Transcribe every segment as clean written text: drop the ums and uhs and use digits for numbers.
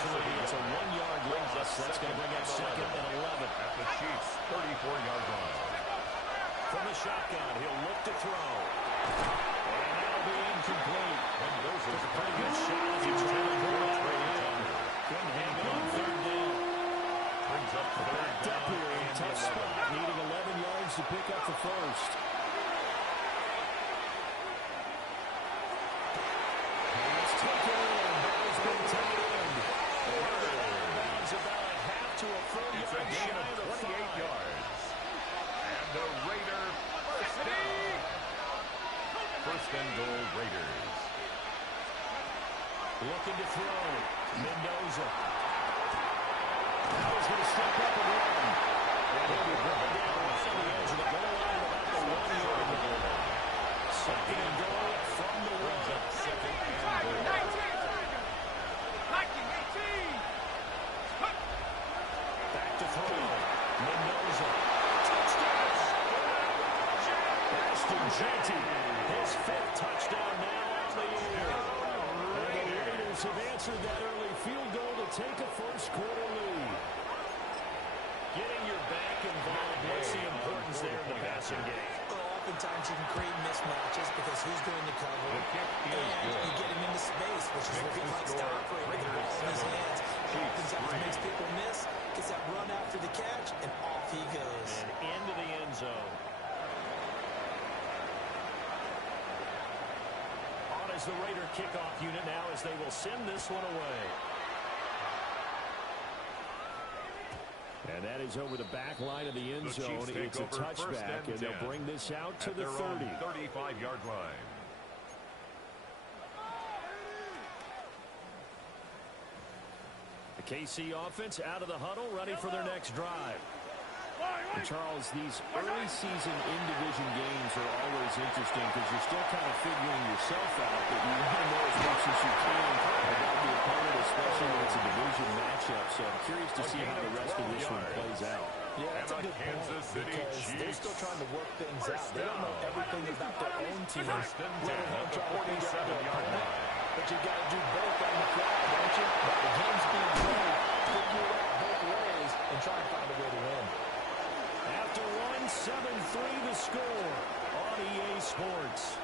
Eventually, it's a 1-yard loss. That's going to bring up 2nd and 11. At the Chiefs' 34-yard line. From the shotgun, he'll look to throw. And that'll be incomplete. And those are a pretty good shot. He's trying to pull that right in. Couldn't handle on 3rd down. Brings up the backed up here in tough spot, needing 11 yards to pick up the first. It's taken in. Ball's been tied in. It's about a half to a full It's a gain of 28 yards. And the Raider first down. First and goal, Raiders. Looking to throw. Mendoza. Now he's going to step up and run. And he'll be brought down on the edge of the goal line about the 1-yard line. 2nd and goal from the runs up 2nd and goal. Back to throw. Mendoza. Touchdown. Ashton Jeanty. His 5th touchdown now on the year. And the Raiders have answered that early field goal to take a first-quarter lead. Getting your back involved, what's the importance there in the passing game? Well, oftentimes you can create mismatches because who's going to cover, and you get him into space, which is what he likes to operate with the ball in his hands. Oftentimes makes people miss, gets that run after the catch, and off he goes. And into the end zone. On is the Raider kickoff unit now as they will send this one away. And that is over the back line of the end zone. It's a touchback, and they'll bring this out to the 30. 35-yard line. The KC offense out of the huddle, ready for their next drive. And Charles, these early season in-division games are always interesting because you're still kind of figuring yourself out, but you want to know as much as you can about the opponent, especially when it's a division matchup. So I'm curious to see how the rest of this one plays out. Yeah, that's a good point because they're still trying to work things out. They don't know everything about their own team. Let alone try to figure out their opponent. But you got to do both on the fly, don't you? But the game's being played, figure it out both ways and try and find a way to win. After 1-7-3 the score on EA Sports.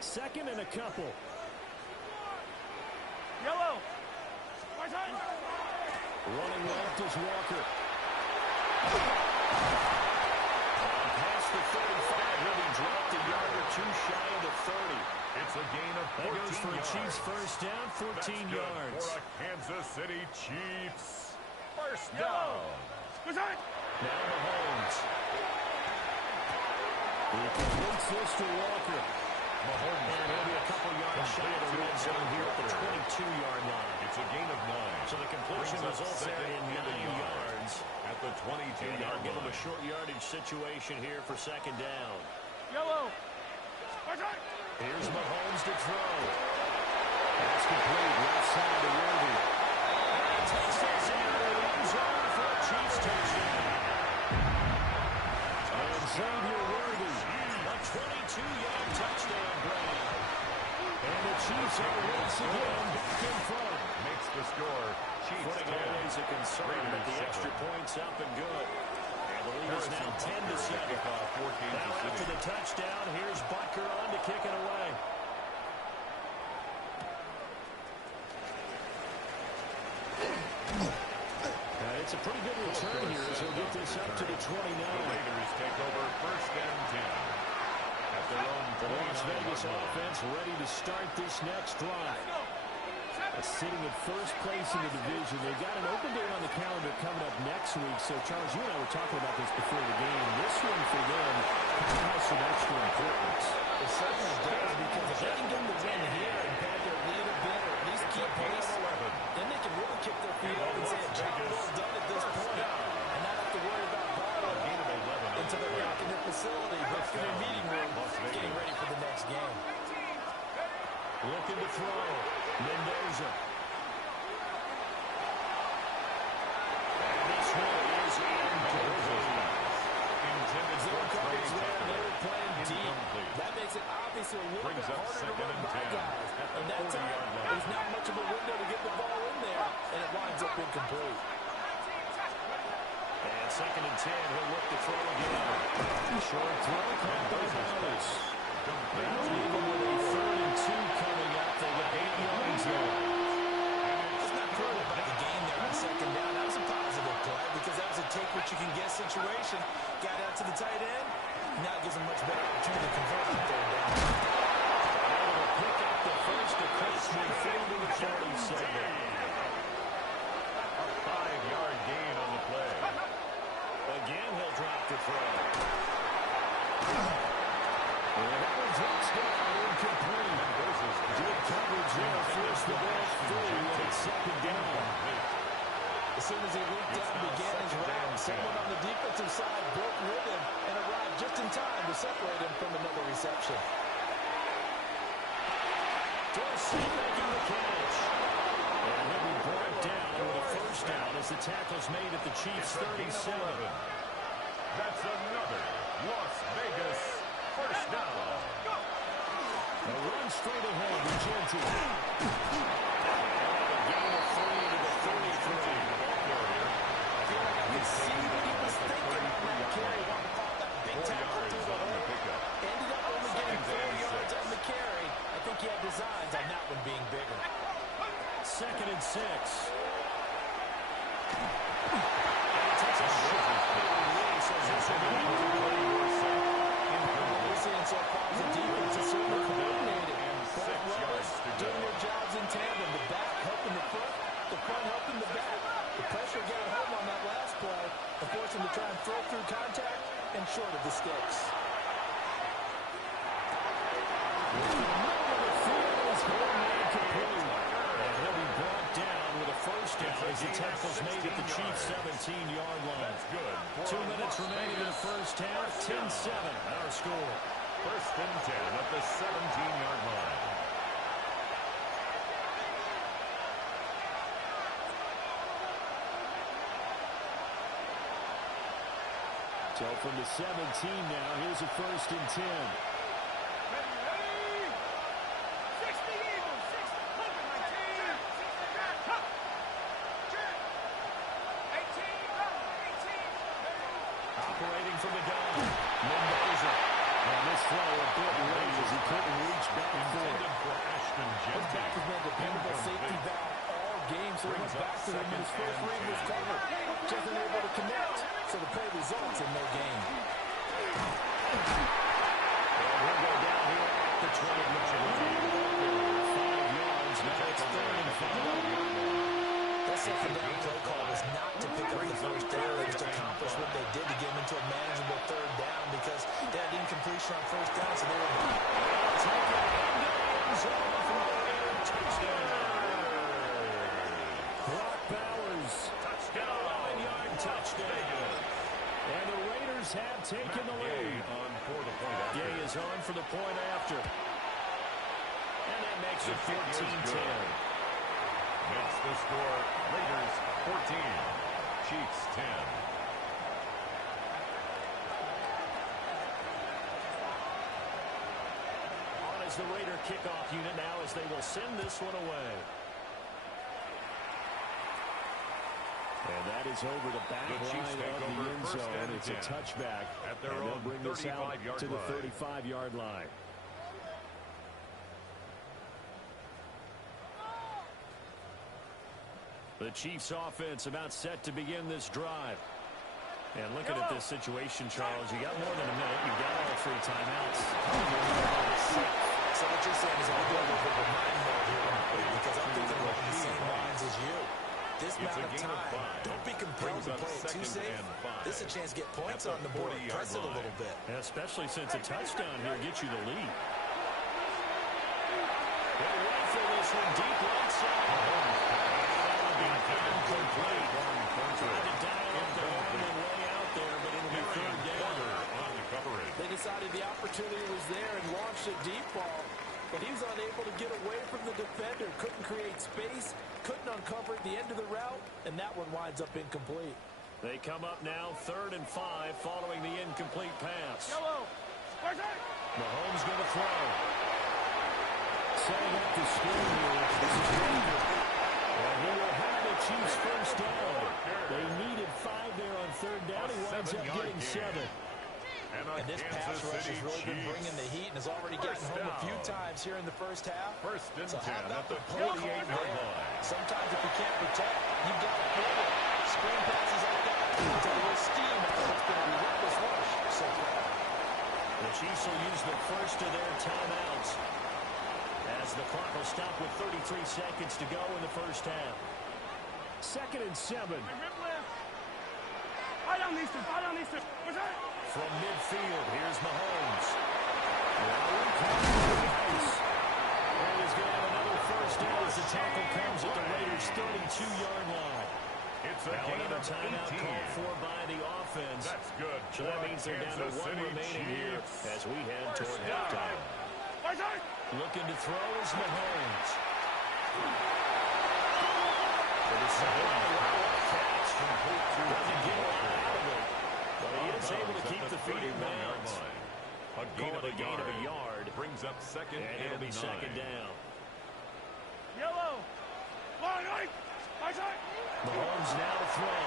Second and a couple. Yellow. Running left is Walker. Past the 35, really dropped a yard or two shy of the 30. It's a gain of 14 yards. That goes for a yards. Chiefs first down, 14 yards. For a Kansas City Chiefs first down. Now Mahomes. He completes this to Walker. Mahomes and he'll be a couple yards shy of the red zone here at the 22-yard line. It's a gain of 9. So the completion results there in 9 yards. At the 22-yard line. Give him a short yardage situation here for second down. Yellow. Here's Mahomes to throw. That's complete. Left side to Worthy. And takes this into the end zone for a Chiefs touchdown. And Xavier Worthy, a 22-yard touchdown grab. And the Chiefs are once again back in front. Makes the score. Chiefs Footing always a concern, but the extra points up and good. And the lead is now 10-7. Now after the touchdown, here's Butker on to kick it away. It's a pretty good return here as he'll get this up to the 29. The Raiders take over first and 10. At their own the Las Vegas offense ready to start this next drive. Sitting at first place in the division. They've got an open day on the calendar coming up next week. So, Charles, you and I were talking about this before the game. This one for them has some extra importance. It certainly does because if they can get the win here and pad their lead a bit or at least keep pace, then they can really kick their feet up and say, job well done at this point. And not have to worry about ball until they're back in their facility, back in their meeting room, getting ready for the next game. Looking to throw. Mendoza. And this one is incomplete. incomplete. That makes it obviously a little Brings bit up harder to second run and by 10 guys. at the And that 40-yard time, line. there's not much of a window to get the ball in there, and it winds up incomplete. And second and 10, he'll look to throw again. Short throw, caught by Bowers. That'll leave them with a 3rd and 2 coming up. They got 8 yards there. It's not clear about the game there on second down. That was a positive play because that was a take-what-you-can-get situation. Got out to the tight end. Now it gives them much better opportunity to convert on 3rd down. Able to pick up the first across midfield to the 47. A 5-yard gain on the play. Again, he'll drop the throw. And that one's touchdown, incomplete. Good coverage there, forced the ball through, and it's second down. As soon as he leaped down, began his round. Someone on the defensive side broke with him and arrived just in time to separate him from another reception. Dorsey making the catch. And he'll be brought down with a first down as the tackle's made at the Chiefs' 37. That's another Las Vegas first down. A run straight ahead with Genty. A gain of 3 to the 33. I feel like I could see what he was thinking on that carry. Wanted to follow that big tackle through the hole. Ended up only getting 4 yards on the carry. I think he had designs on that one being bigger. Second and 6. Seeing so far as the defense is certainly coordinated. Both runners doing their jobs in tandem. The back helping the front helping the back. The pressure got home on that last play and forced him to try and throw through contact and short of the sticks. And he'll be brought down with a first down as the tackle's made at the Chiefs' 17-yard line. 2 minutes remaining in the first half. 10-7 our score. First and 10 at the 17-yard line. So from the 17 now, here's a first and 10. Operating from the gun. Mendoza. And this throw a bit late as he couldn't reach back for it. This back has been a dependable safety valve all game, so he went back to him when his first read was covered. Just unable to connect, so the play results in no gain. And we'll go down here at the 20-yard line. 5 yards. Now it's 3rd and 5. That second down play call was not to pick up the first down. They just accomplished what they did to get him into a manageable 3rd down because they had incompletion on first down, so they were Brock Bowers. Touchdown. 11-yard touchdown. And the Raiders have taken the lead. Gay is on for the point after. And that makes it 14-10. Makes the score Raiders 14, Chiefs 10. On as the Raider kickoff unit now as they will send this one away. And that is over the back line of the end zone. It's a touchback. At their and own they'll bring this out 35-yard to the line. 35-yard line. The Chiefs offense about set to begin this drive. And looking at this situation, Charles, you got more than a minute. You've got all 3 timeouts. So what you're saying is a little bit of a mind mode here because I'm thinking along the same lines as you. This amount of time, don't be compelled to play it too safe. This is a chance to get points on the board. Press it a little bit. And especially since a touchdown here gets you the lead. They'll wait for this one deep right side. Incomplete. Tried to dial up the arm and way out there, but it'll be 3rd down. They decided the opportunity was there and launched a deep ball, but he was unable to get away from the defender. Couldn't create space, couldn't uncover at the end of the route, and that one winds up incomplete. They come up now 3rd and 5 following the incomplete pass. Mahomes going to throw. Setting up the score here. This is David. And he will have the Chiefs first down. They needed 5 there on third down. He winds up getting 7. And this pass rush has really been bringing the heat and has already gotten home a few times here in the first half. So how about the play call there? Sometimes if you can't protect, you've got to pull it. Screen passes like that. It's a little steam out of what's been a relentless rush so far. The Chiefs will use the first of their timeouts as the clock will stop with 33 seconds to go in the first half. 2nd and 7. From midfield, here's Mahomes. And he's going to have another first down as the tackle comes at the Raiders' 32-yard line. It's a now gain another of timeout 18. called for by the offense. That's good. So that means they're down to 1 remaining here as we head toward halftime. Looking to throw is Mahomes. For the second catch. Doesn't get a lot out of it. But he is able to keep the feet in bounds. A gain of a yard. Brings up 2nd and it'll be 9. 2nd down. Mahomes now to throw.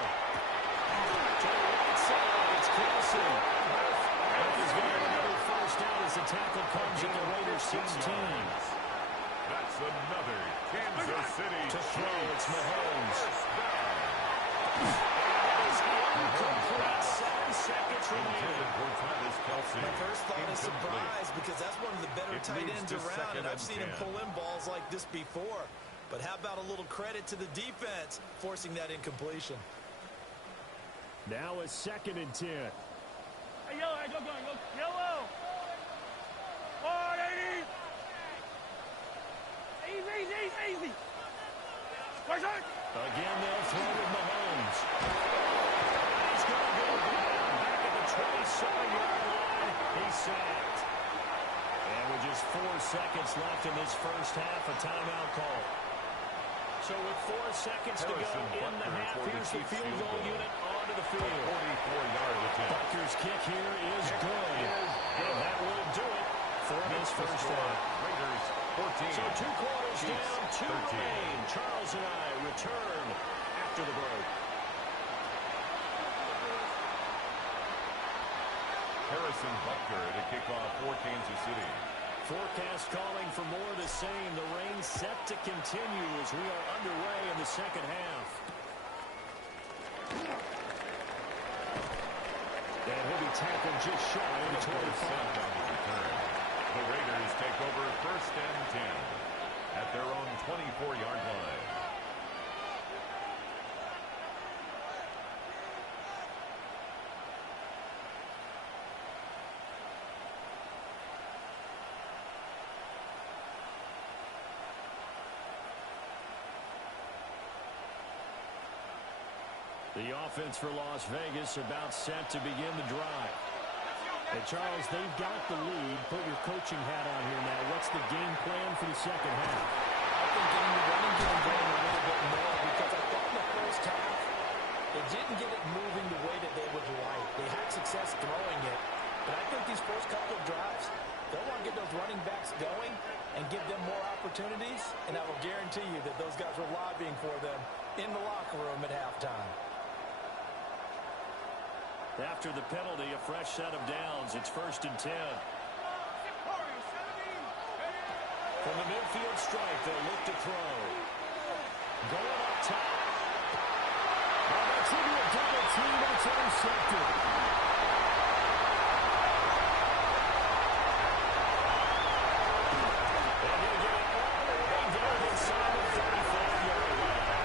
To the right side, it's Kelsey. He's going to have another first down as the tackle comes at the Raiders' 16. That's another Kansas City To throw, it's Mahomes. Incomplete. 7 seconds remaining. My first thought is surprise because that's one of the better tight ends around, and I've seen him pull in balls like this before. But how about a little credit to the defense forcing that incompletion? Now a 2nd and 10. Hey, yellow, hey, go, yellow. 180. Easy. Again, they'll throw with Mahomes. He's going to go down back at the 27-yard line. He's sacked. And with just 4 seconds left in this first half, a timeout call. So with 4 seconds to go in the half, here's the field goal unit onto the field. 44-yard attempt. Butker's kick here is good. And that will do it for this first half. Raiders 14. So 2 quarters down, 2 13. remain. Charles and I return after the break. Harrison Butker to kick off for Kansas City. Forecast calling for more of the same. The rain set to continue as we are underway in the second half. And he'll be tackled just shy of the 25. The Raiders take over 1st and 10 at their own 24-yard line. The offense for Las Vegas about set to begin the drive. And Charles, they've got the lead. Put your coaching hat on here now. What's the game plan for the second half? I think getting the running game going a little bit more because I thought in the first half they didn't get it moving the way that they would like. They had success throwing it, but I think these first couple of drives, they'll want to get those running backs going and give them more opportunities, and I will guarantee you that those guys were lobbying for them in the locker room at halftime. After the penalty, a fresh set of downs. It's 1st and 10. From the midfield stripe, they'll look to throw. Going up top. Oh, that's into a double team. That's intercepted. And he'll get it all the way down inside the 35-yard line.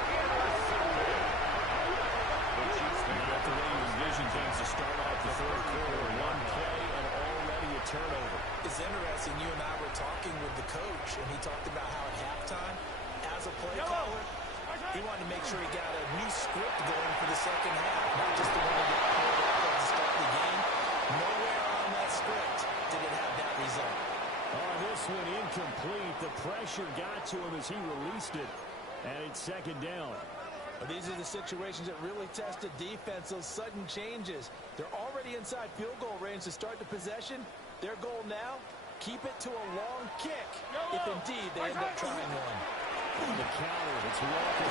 Not the way you envision things to start off the 3rd quarter. 1 play and already a turnover. It's interesting. You and I were talking with the coach, and he talked about how at halftime, as a play caller, he wanted to make sure he got a new script going for the second half, not just the one that got pulled off at the start of the game. Nowhere on that script did it have that result. Oh, this one incomplete. The pressure got to him as he released it, and it's 2nd down. These are the situations that really test the defense, those sudden changes. They're already inside field goal range to start the possession, Their goal now, keep it to a long kick, if indeed they end up trying one. On the counter, it's Walker.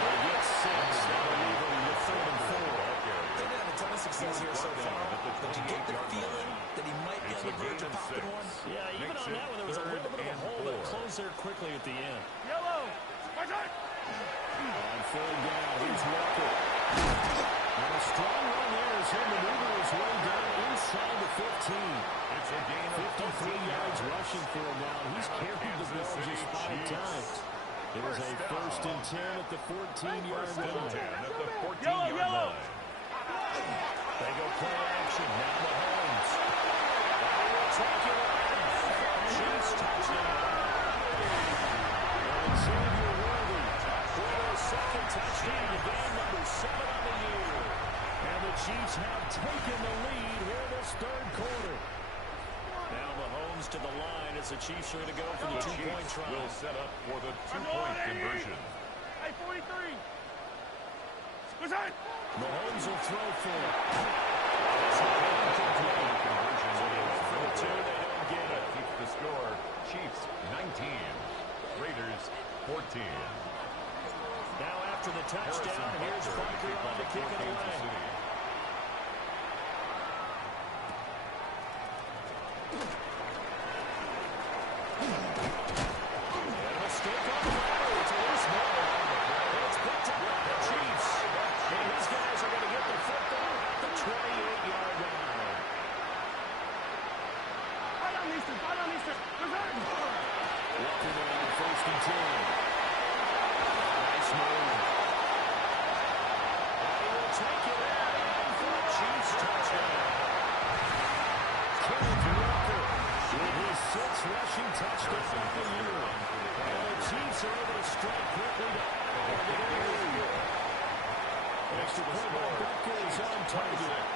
They get 6. That'll leave them with 3rd and 4. They've had a ton of success here so far, but you get the feeling that he might be on the verge of popping one. Yeah, even on that one, there was a little bit of a hole that closed there quickly at the end. Yellow. On 3rd down, here's Walker. And a strong run there as he'll maneuver his way down inside the 15. It's a gain of 53 yards rushing for him now. He's carried the ball just 5 times. There's a 1st and 10 at the 14-yard line. At the 14-yard line. They go play action. Now Mahomes. They will take it on. Chiefs touchdown. And Xavier Worthy for their 2nd touchdown to game number 7 on the year. And the Chiefs have taken the lead here this 3rd quarter. Now Mahomes to the line as the Chiefs are going to go for the 2-point try. Will set up for the 2-point conversion. Hey, 43. Mahomes will throw for it. Conversion is For the 2, they don't get it. keeps the score. Chiefs 19, Raiders 14. Now after the touchdown, here's Bunker on to kick it away. And a stick on the ladder. It's a loose ball. And it's picked up by the Chiefs. And these guys are going to get the football at the 28-yard line. Walker now, 1st and 10. Nice move. And he will take it out for a Chiefs touchdown. Kenneth Walker with his 6th rushing touchdown of the year. And the Chiefs are able to strike quickly to add to the lead. Extra point by Butker is on target.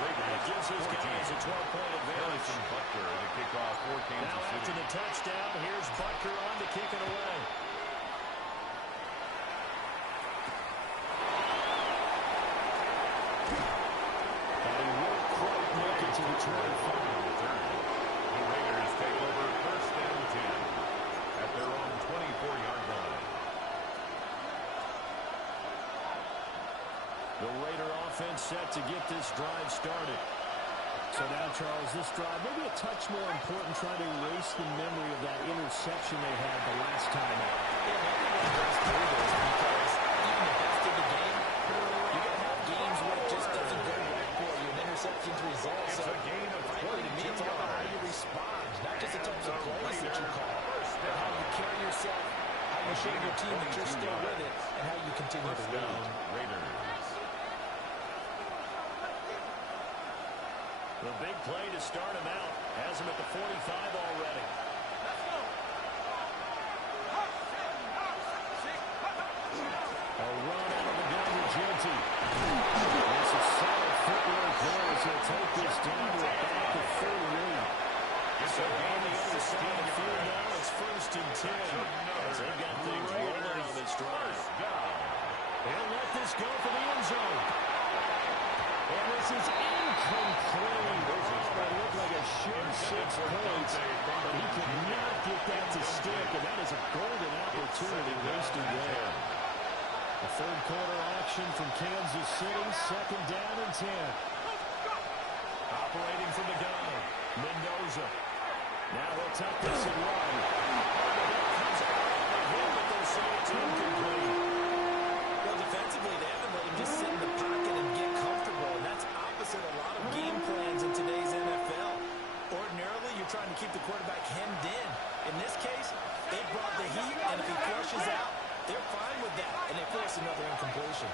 It gives his guys a 12-point advantage. Butker to kick off for Kansas Now after City. the touchdown, here's Butker on to kick it away. And he won't quite make it to the 25. The Raiders take over 1st and 10 at their own 24-yard line. The Raider offense set to get this drive started. So now, Charles, this drive maybe a touch more important, trying to erase the memory of that interception they had the last time out. Because even the best of the game, you're going to have games where it just doesn't go right for you, and interceptions result. It's a gain of Frankly, to me, it's all about how you respond, not just the types of plays that you call, but how you carry yourself, how you show your team that you're still with it, and how you continue to lead. Raiders. The big play to start him out has him at the 45 already. A run out of the gun to Genty. There's a solid footwork there as he'll take this down to about the 38. So on the other side of the field now, it's 1st and 10. As they've got things rolling on this drive. They'll let this go for the end zone. And this is incomplete. That looked like a sure 6 points, but he could not get that to stick, and that is a golden opportunity wasted there. The 3rd quarter action from Kansas City, 2nd down and 10. Operating from the gun, Mendoza. Now he'll tuck this and run. Comes out of him, but they'll say it's incomplete. Well, defensively, they haven't let him just sit in the pocket and get comfortable, and that's opposite a lot of game plans in today's NFL. Ordinarily, you're trying to keep the quarterback hemmed in. In this case, they brought the heat, and if he flushes out, they're fine with that, and they force another incompletion.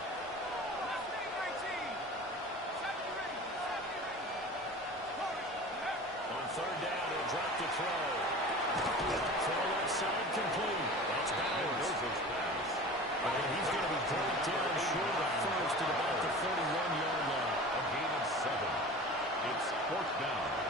On 3rd down, he'll drop to throw. Throw left side complete. That's Bowers. And he's going to be brought down short of 1st at about the 41-yard line. A gain of 7. It's 4th down.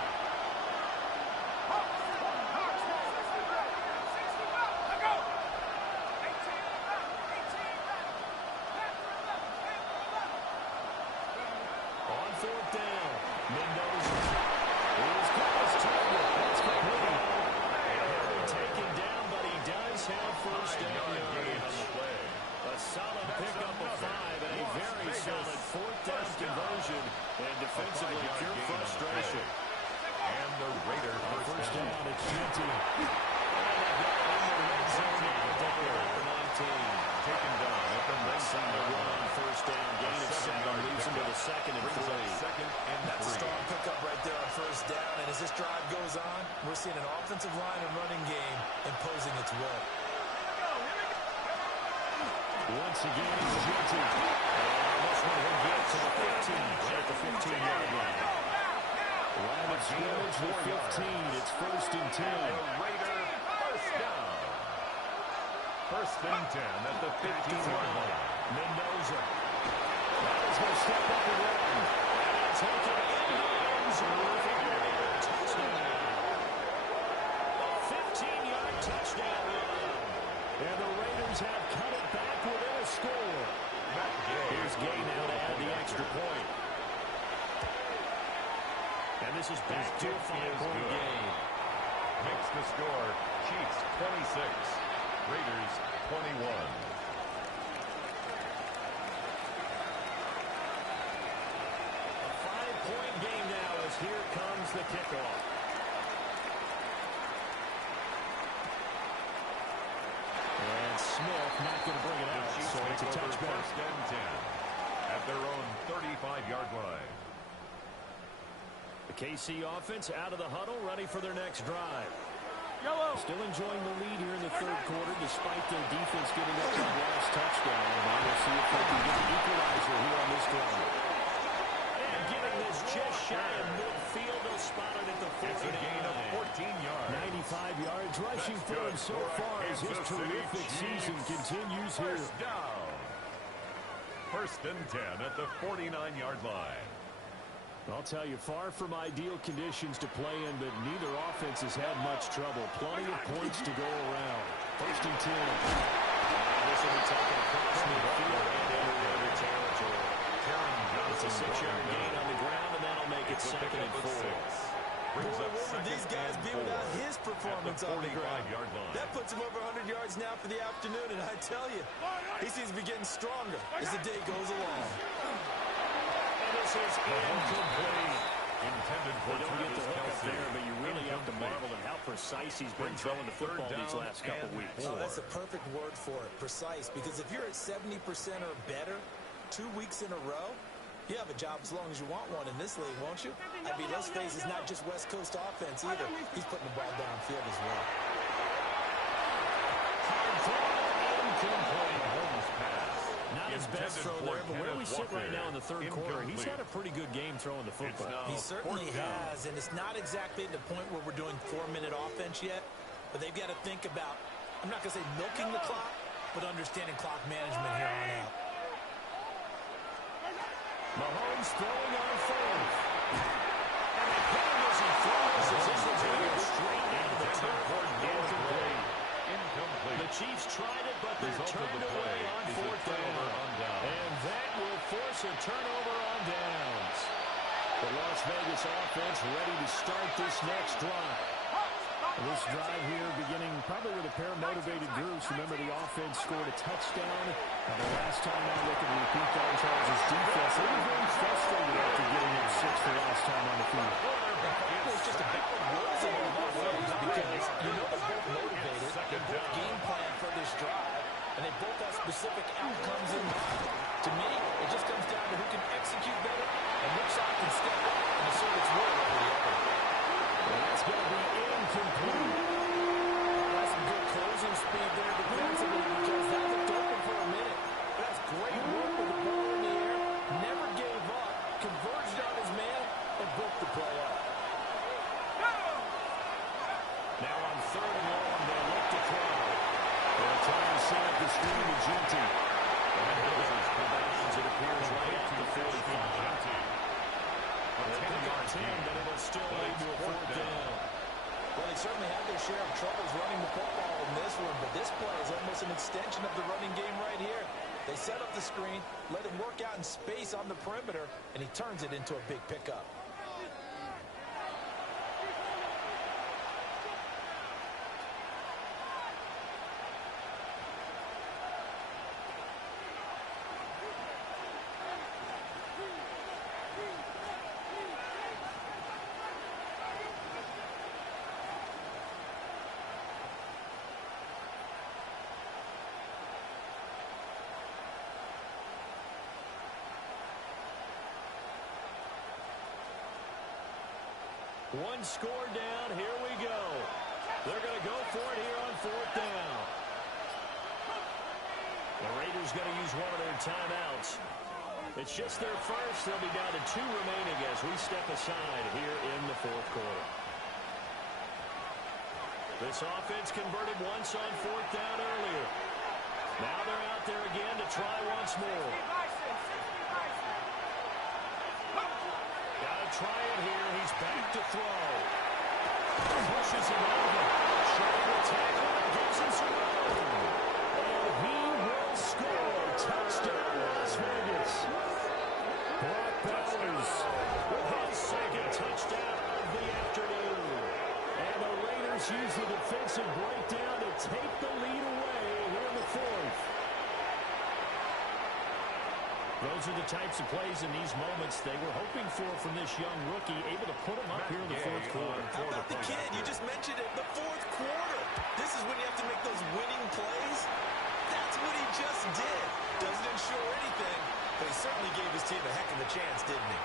On 4th down, Mendoza. first down gain on yardage. the play. A solid pickup of 5 and a very solid fourth down conversion. And defensively, pure frustration. And the Raiders First down, it's Genty. Taken down at the 19-yard first down, gain of 7, leads him to the second and 3. That's a strong pickup right there on first down. And as this drive goes on, we're seeing an offensive line and running game imposing its will. Once again, it's Genty. And this one will get to the 15, at the 15-yard line. Line of scrimmage with 15. It's first and 10. Raider first down. First and 10 at the 15-yard line. Mendoza. That is going to step up and run. And take it in the end zone for a touchdown. A 15-yard touchdown run. And the Raiders have cut it back within a score. Here's Gay now to add the extra point. And this is back to a 5-point game. Makes the score Chiefs 26, Raiders 21. A 5-point game now as here comes the kickoff. And Smith not going to bring it out, so it's a touchback. First and 10 at their own 35-yard line. The KC offense out of the huddle, ready for their next drive. Yellow. Still enjoying the lead here in the third quarter, despite their defense giving up that last touchdown. Now we'll see if they can get the equalizer here on this drive. And getting this just shy of midfield, they'll spot it at the 49. It's a gain of 14 yards. 95 yards rushing for him so far as his terrific season continues here. First down. First and 10 at the 49-yard line. I'll tell you, far from ideal conditions to play in, but neither offense has had much trouble. Plenty of points to go around. First and 10. This will be taken across midfield and into Raider territory. It's a 6-yard gain on the ground, and that'll make it second and 4. What would these guys be without his performance on the ground? That puts him over 100 yards now for the afternoon, and I tell you, he seems to be getting stronger as the day goes along. This is incomplete. Intended for They don't get the hook up there, but you really have to marvel at how precise he's been throwing the football these last couple weeks. Oh, that's a perfect word for it, precise, because if you're at 70% or better 2 weeks in a row, you have a job as long as you want one in this league, won't you? I mean, let's face it, it's not just West Coast offense either. He's putting the ball downfield as well. Incomplete. Not his best throw there, but where we sit right now in the third quarter, he's had a pretty good game throwing the football. He certainly has, and it's not exactly at the point where we're doing 4-minute offense yet, but they've got to think about, I'm not going to say milking the clock, but understanding clock management here on out. Mahomes throwing on fourth. And they put him as he throws as this one's going to go straight into the turf. Incomplete. The Chiefs tried it, but they're turned away on fourth down. And that will force a turnover on downs. The Las Vegas offense ready to start this next drive. This drive here beginning probably with a pair of motivated groups. Remember, the offense scored a touchdown. And the last time out, they can repeat that in Charles' defense. They were very frustrated after getting up 6 the last time on the field. It was just a battle of wills in both ways because you know they're both motivated. They both game plan for this drive, and they both have specific outcomes in mind. To me, it just comes down to who can execute better and which side can step up and assert its will over the other. And that's going to be incomplete. That's some good closing speed there defensively because that looked open for a minute. But that's great work with the ball in the air. Never gave up. Converged on his man and broke the play up. Now on third and long, they look to throw. They'll try and set up the screen to Genty. And it appears right at the 45. They'll pick up 10, but it'll still lead to a fourth down. Well, they certainly had their share of troubles running the football in this one, but this play is almost an extension of the running game right here. They set up the screen, let him work out in space on the perimeter, and he turns it into a big pickup. One score down. Here we go. They're going to go for it here on 4th down. The Raiders going to use one of their timeouts. It's just their first. They'll be down to 2 remaining as we step aside here in the 4th quarter. This offense converted once on 4th down earlier. Now they're out there again to try once more. Got to try it here. He's back to throw. Pushes him over. Showing the tackle and gives him some room. And he will score. Touchdown, Las Vegas. Brock Bowers with his 2nd touchdown of the afternoon. And the Raiders use the defensive breakdown to take the lead away here in the 4th. Those are the types of plays in these moments they were hoping for from this young rookie, able to put him up here in the 4th quarter. How about the kid? You just mentioned it, the 4th quarter. This is when you have to make those winning plays. That's what he just did. Doesn't ensure anything, but he certainly gave his team a heck of a chance, didn't he?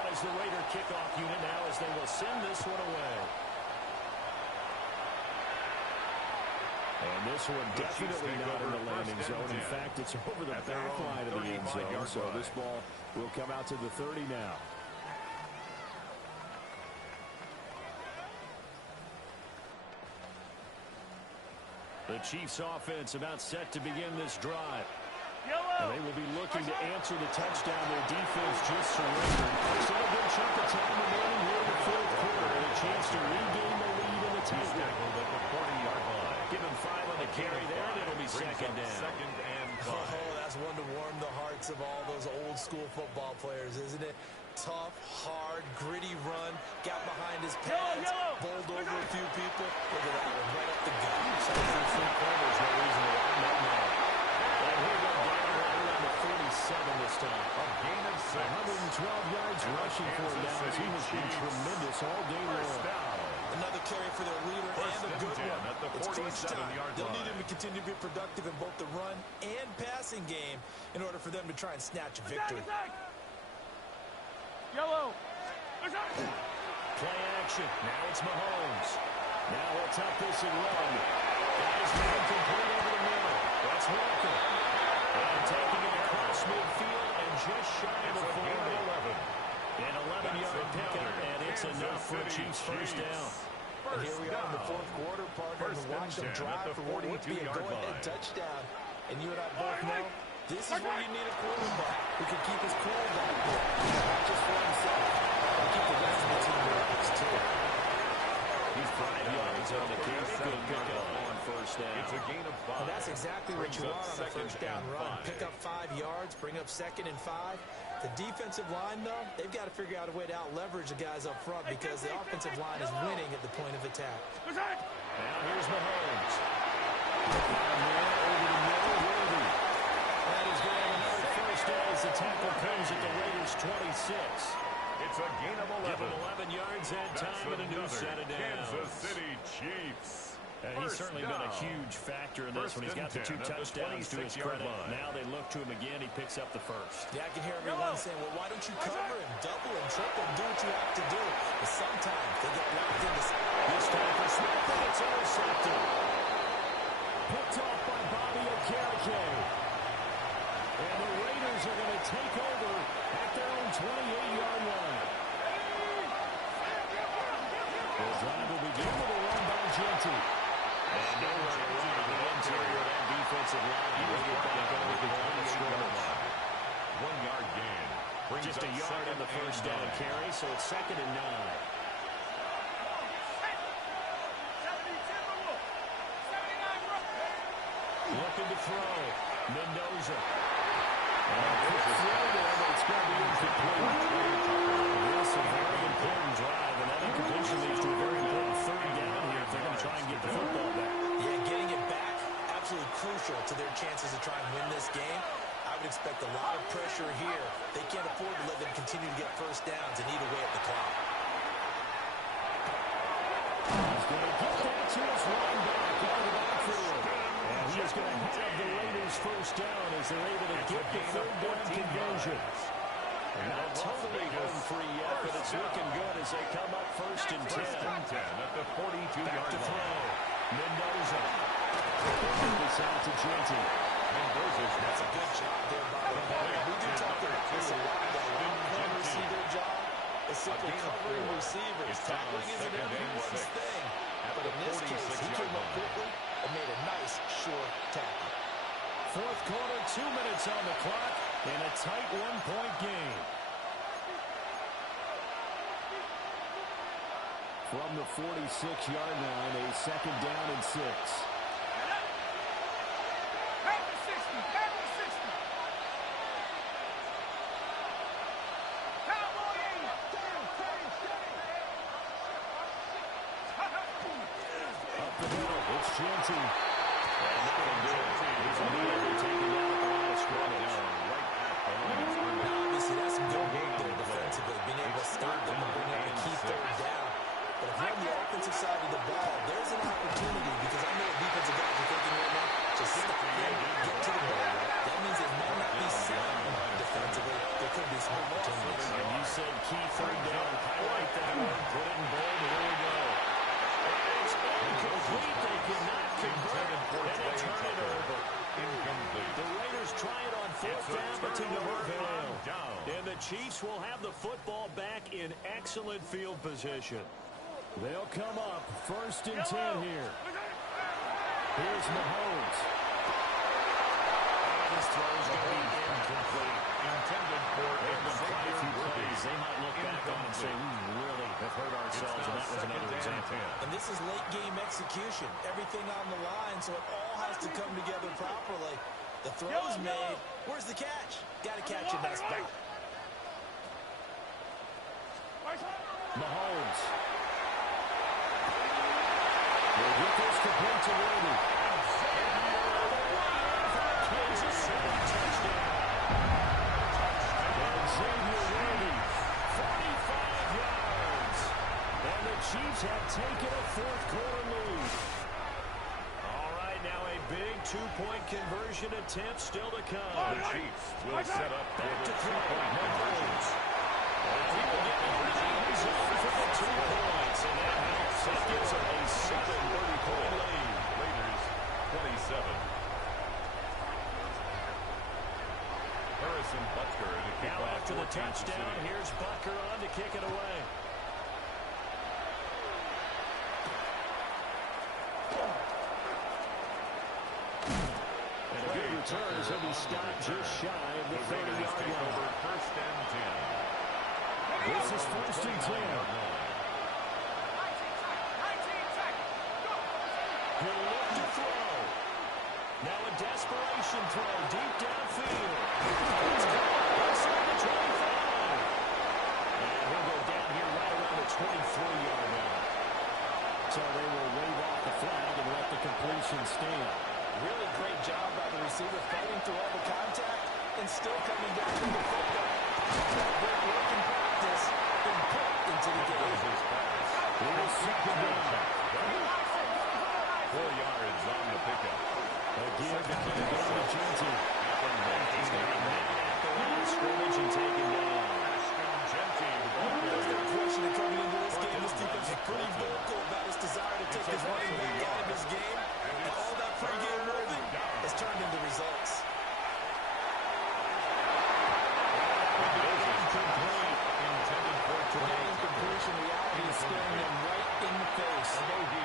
On is the Raider kickoff unit now as they will send this one away. And this one definitely not in the landing zone. In fact, it's over the back line of the end zone. So this ball will come out to the 30 now. The Chiefs offense about set to begin this drive. And they will be looking to answer the touchdown their defense just surrendered. Still a good chunk of time remaining here in the 4th quarter. And a chance to regain the lead in the tackle. At the 40-yard line. Give him 5 on the carry there, and it'll be 2nd down. 2nd and 5. Oh, that's one to warm the hearts of all those old-school football players, isn't it? Tough, hard, gritty run. Got behind his pads, bowled over a few people. Look at that one, right up the gut. So there's no reason to run that now. And here we go down right around the 47 this time. A gain of 6. 112 yards rushing for him now as he has been tremendous all day long. Another carry for their leader and a good one. At the 47-yard They'll line. need him to continue to be productive in both the run and passing game in order for them to try and snatch a victory. Yellow. Play action. Now it's Mahomes. Now he'll tuck this and run. Guys moving complete over the middle. That's Walker. And taking it across midfield and just shy of the 40. An 11-yard pickup, and it's enough for a Chiefs first down. And here we are in the 4th quarter, partner, to watch them drive for what would be a go-ahead touchdown. And you and I both know this is where you need a quarterback who can keep his cool back there, not just for himself, but keep the rest of the team relaxed too. He's 5 yards on the carry. Good pickup on first down. It's a gain of 5. And that's exactly what you want on a first down run. Pick up 5 yards, bring up 2nd and 5. The defensive line, though, they've got to figure out a way to out-leverage the guys up front because the offensive line is winning at the point of attack. Now here's Mahomes. Over the middle, Worthy. That is going to have another first down as the tackle comes at the Raiders' 26. It's a gain of 11. Give him 11 yards and time and a new set of downs. Kansas City Chiefs. And he's certainly been a huge factor in this one. He's got the 2 touchdowns to his credit. Now they look to him again. He picks up the first. Yeah, I can hear everyone saying, well, why don't you cover him, double him, triple him, do what you have to do. But sometimes they get locked into this time for Smith, and it's intercepted. Picked off by Bobby Okereke. And the Raiders are going to take over at their own 28-yard line. The drive will begin with a run by Genty. And nowhere to run to the interior of that defensive line. He will get back over the line. 1 yard gain. Just a yard on the first down carry, so it's 2nd and 9. Looking to throw. Mendoza. And quick throw there, but it's going to be incomplete. This is a very important drive, and that incompletion leads to a very important 3rd down here if they're going to try and get the football back. Yeah, getting it back, absolutely crucial to their chances to try and win this game. I would expect a lot of pressure here. They can't afford to let them continue to get first downs and eat away at the clock. He's going to get that to his running back out of the backfield. And he is going to have the Raiders first down as they're able to get the 3rd down conversion. Not totally home free yet, but it's looking good as they come up 1st and 10. First and 10 at the 42-yard line. Mendoza. This out to Genty. Mendoza's That's a good job there by the corner. We do talk about this a lot. The corners see their job is simply covering receivers. Tackling isn't everyone's thing. But in this case, he came up quickly and made a nice, short tackle. 4th quarter, 2 minutes on the clock, and a tight 1-point game. From the 46-yard line, a 2nd down and 6. Up the middle, it's Genty. And nothing doing. He's immediately taken down at the line of scrimmage. Obviously, that's some good work there defensively, being able to stop them and bring up a key 3rd down. But if you're on the offensive side of the ball, there's an opportunity because I know what defensive guys are thinking right now. Just stop them, get to the ball. That means it might not be sound defensively. There could be some opportunities. And you said key 3rd down. Highlight that one. Put it in bold. Here we go. It's incomplete. They cannot convert it. And they turn it over. Incomplete. The Raiders try it on 4th down, but to no avail. And the Chiefs will have the football back in excellent field position. They'll come up 1st and 10 here. Here's Mahomes. And his throw is going to be incomplete. Intended for quite a few plays. They might look back on and say, we really have hurt ourselves, and that was another example. And this is late game execution. Everything on the line, so it all has to come together properly. The throw's made. Where's the catch? Got to catch it. Nice spot. Mahomes. Will get this complete to Worthy. Kansas City touchdown. And Xavier Worthy, 45 yards. And the Chiefs have taken a 4th quarter lead. All right, now a big 2-point conversion attempt still to come. The Chiefs will set up Back to throw. 2-point conversion. He will get into the end zone for the 2 points, and that helps. That gives them a 7-30-point lead. Raiders 27. Harrison Butker to kick Now off after the for Kansas touchdown, City. here's Butker on to kick it away. And a good return as he'll be stopped just shy of the 30-yard line. 1st and 10. This is 1st and 10. He'll look to throw. Now a desperation throw deep downfield. It's caught inside the 25. And he'll go down here right around the 23-yard line. So they will wave off the flag and let the completion stand. Really great job by the receiver fighting through all the contact and still coming down with the football. Great work in practice and put into the game. Here's 2nd down. 4 yards on the pickup. Again, the kick goes to Genty. He's going to be met at the line of scrimmage and taken down. There's no question that coming into this game, this defense is pretty vocal about its desire to take this running back out of this game. And all that pregame moving has turned into results. That incompletion reality is staring them right in the face.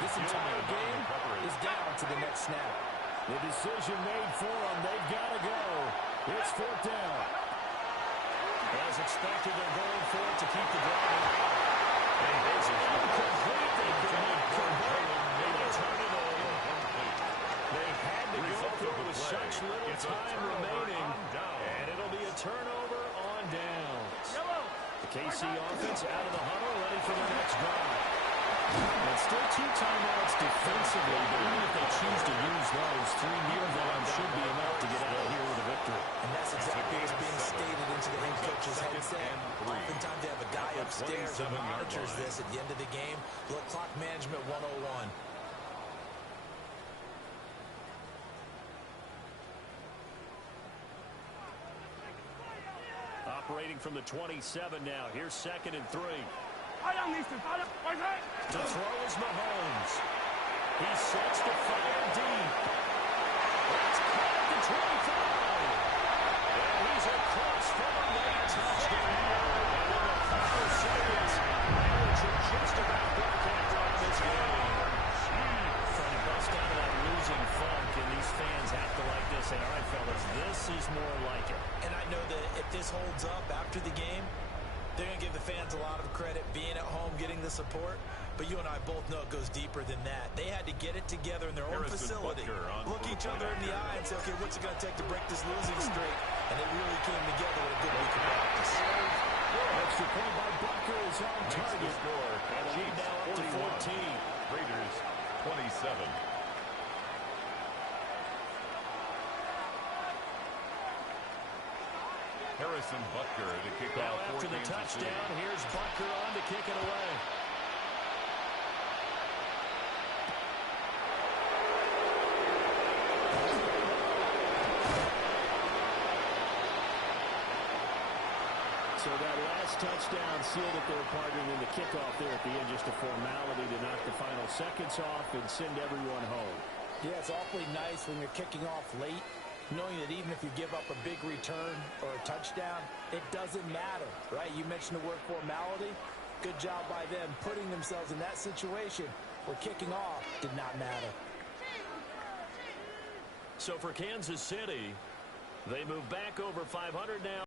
This entire game is down to the next snap. The decision made for them. They've got to go. It's 4th down. As expected, they're going for it to keep the drive alive. And this is incomplete. They could convert it, and they turn it over. They had to go for it with such little time remaining, and it'll be a turnover on downs. The KC offense out of the huddle, ready for the next drive. And still 2 timeouts defensively, but even if they choose to use those, 3 near them should be enough to get out of here with a victory. And that's exactly what's being stated into the head coach's headset. Oftentimes they have a guy upstairs who monitors this at the end of the game. Look, clock management 101. operating from the 27 now. Here's 2nd and 3. To throw is Mahomes. He sets the fire deep. That's caught at the 25. And he's across for a late touchdown. And in the final seconds, Pirates are just about back after on this game. Trying to bust out of that losing funk, and these fans have to like this. And all right, fellas, this is more like it. And I know that if this holds up after the game, they're going to give the fans a lot of credit being at home, getting the support. But you and I both know it goes deeper than that. They had to get it together in their own facility, look each other in the eye and say, okay, what's it going to take to break this losing streak? And they really came together with a good week of practice. Extra point by Butker is on target. And lead now up to 14. Raiders 27. Harrison Butker to kick Now off. after the touchdown, here's Butker on to kick it away. So that last touchdown sealed it. They were partnering in the kickoff there at the end. Just a formality to knock the final seconds off and send everyone home. Yeah, it's awfully nice when you're kicking off late, knowing that even if you give up a big return or a touchdown, it doesn't matter, right? You mentioned the word formality. Good job by them putting themselves in that situation where kicking off did not matter. So for Kansas City, they move back over 500 now.